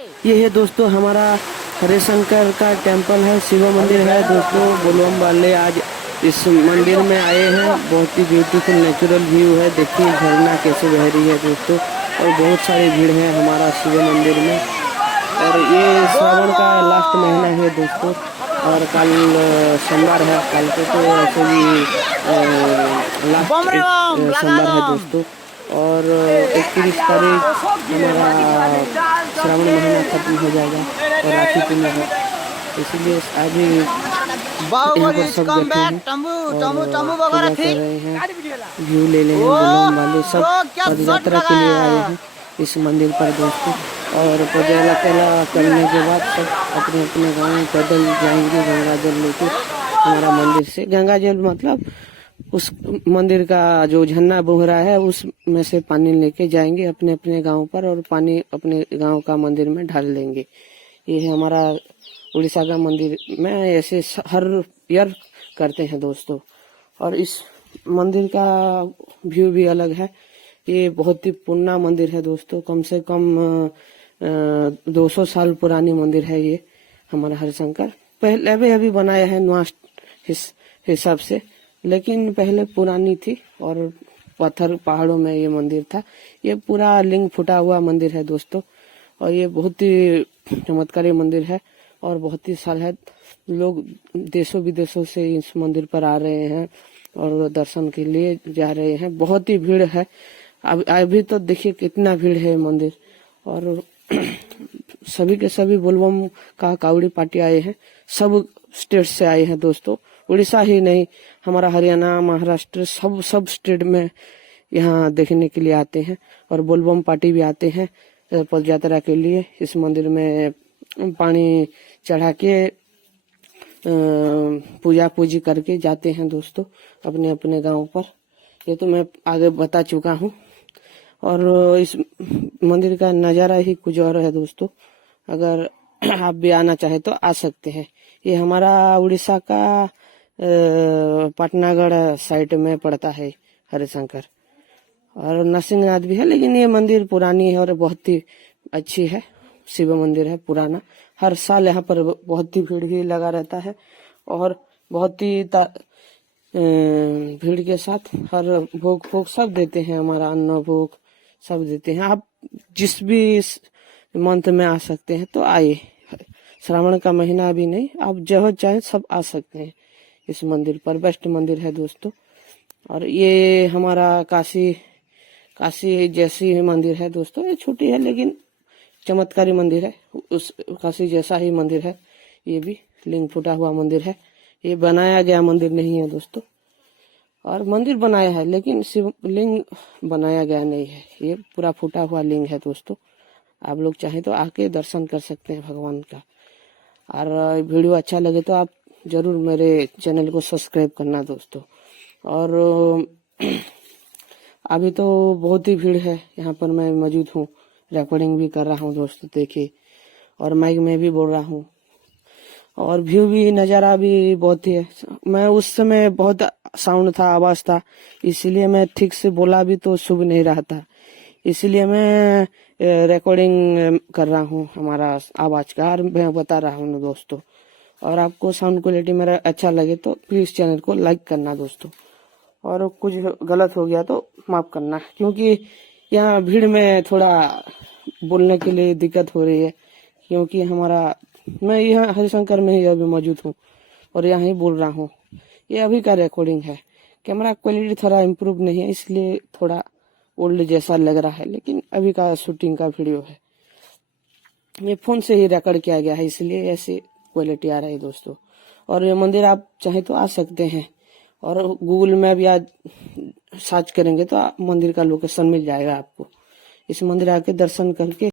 ये है दोस्तों हमारा हरिशंकर का टेम्पल है, शिव मंदिर है दोस्तों। बोलबम वाले आज इस मंदिर में आए हैं। बहुत ही ब्यूटीफुल नेचुरल व्यू है। देखिए झरना कैसे बह रही है दोस्तों, और बहुत सारी भीड़ है हमारा शिव मंदिर में। और ये श्रावण का लास्ट महीना है दोस्तों, और कल सोमवार है। कल को तो ऐसे भी लास्ट सोमवार है दोस्तों। और 31 तारीख हमारा श्रावण महीना खत्म हो जाएगा और राखी पूर्णिमा है। इसलिए अभी यहाँ पर सब बैठे हैं और पूजा कर रहे हैं, व्यू ले रहे हैं। बोलबम वाले सब पद यात्रा के लिए आए हैं इस मंदिर पर दोस्तों। और पूजा करने के बाद सब अपने अपने गाँव पैदल जाएंगे गंगा जल लेके। हमारा मंदिर से गंगा जल मतलब उस मंदिर का जो झरना बह रहा है उसमें से पानी लेके जाएंगे अपने अपने गांव पर, और पानी अपने गांव का मंदिर में ढाल देंगे। ये है हमारा उड़ीसा का मंदिर में ऐसे हर ईयर करते हैं दोस्तों। और इस मंदिर का व्यू भी अलग है। ये बहुत ही पुराना मंदिर है दोस्तों। कम से कम 200 साल पुरानी मंदिर है ये हमारा हरिशंकर। पहले अभी बनाया है नया हिसाब से, लेकिन पहले पुरानी थी और पत्थर पहाड़ों में ये मंदिर था। ये पूरा लिंग फुटा हुआ मंदिर है दोस्तों, और ये बहुत ही चमत्कारी मंदिर है। और बहुत ही साल है लोग देशों विदेशों से इस मंदिर पर आ रहे हैं और दर्शन के लिए जा रहे हैं। बहुत ही भीड़ है। अभी तो देखिए कितना भीड़ है मंदिर। और सभी के सभी बोलबम का कावड़ी पार्टी आए हैं, सब स्टेट से आए हैं दोस्तों। उड़ीसा ही नहीं, हमारा हरियाणा, महाराष्ट्र, सब स्टेट में यहाँ देखने के लिए आते हैं। और बोलबम पार्टी भी आते हैं पद यात्रा के लिए। इस मंदिर में पानी चढ़ा के पूजा पूजी करके जाते हैं दोस्तों अपने अपने गांव पर। ये तो मैं आगे बता चुका हूँ। और इस मंदिर का नज़ारा ही कुछ और है दोस्तों। अगर आप भी आना चाहे तो आ सकते हैं। ये हमारा उड़ीसा का पाटनागढ़ साइड में पड़ता है हरिशंकर। और नरसिंहनाथ भी है, लेकिन ये मंदिर पुरानी है और बहुत ही अच्छी है। शिव मंदिर है पुराना। हर साल यहाँ पर बहुत ही भीड़ ही लगा रहता है, और बहुत ही भीड़ के साथ हर भोग सब देते हैं। हमारा अन्न भोग सब देते हैं। आप जिस भी मंथ में आ सकते हैं तो आइए। श्रावण का महीना अभी नहीं, आप जब चाहे सब आ सकते हैं इस मंदिर पर। बेस्ट मंदिर है दोस्तों। और ये हमारा काशी जैसी मंदिर है दोस्तों। ये छोटी है लेकिन चमत्कारी मंदिर है। उस काशी जैसा ही मंदिर है। ये भी लिंग फूटा हुआ मंदिर है। ये बनाया गया मंदिर नहीं है दोस्तों। और मंदिर बनाया है लेकिन शिवलिंग बनाया गया नहीं है। ये पूरा फूटा हुआ लिंग है दोस्तों। आप लोग चाहे तो आके दर्शन कर सकते हैं भगवान का। और वीडियो अच्छा लगे तो आप जरूर मेरे चैनल को सब्सक्राइब करना दोस्तों। और अभी तो बहुत ही भीड़ है यहाँ पर। मैं मौजूद हूँ, रिकॉर्डिंग भी कर रहा हूँ दोस्तों देखिए, और माइक में भी बोल रहा हूँ। और व्यू भी नज़ारा भी बहुत ही है। मैं उस समय बहुत साउंड था, आवाज़ था, इसलिए मैं ठीक से बोला भी तो सुन नहीं रहा था। इसलिए मैं रिकॉर्डिंग कर रहा हूँ हमारा आवाज़ का, और मैं बता रहा हूँ दोस्तों। और आपको साउंड क्वालिटी मेरा अच्छा लगे तो प्लीज़ चैनल को लाइक करना दोस्तों। और कुछ गलत हो गया तो माफ़ करना, क्योंकि यहाँ भीड़ में थोड़ा बोलने के लिए दिक्कत हो रही है। क्योंकि मैं यहाँ हरिशंकर में ही अभी मौजूद हूँ और यहाँ ही बोल रहा हूँ। ये अभी का रिकॉर्डिंग है। कैमरा क्वालिटी थोड़ा इम्प्रूव नहीं है, इसलिए थोड़ा ओल्ड जैसा लग रहा है, लेकिन अभी का शूटिंग का वीडियो है। ये फ़ोन से ही रिकॉर्ड किया गया है, इसलिए ऐसी क्वालिटी आ रही है दोस्तों। और ये मंदिर आप चाहे तो आ सकते हैं। और गूगल में भी आज सर्च करेंगे तो मंदिर का लोकेशन मिल जाएगा आपको। इस मंदिर आके दर्शन करके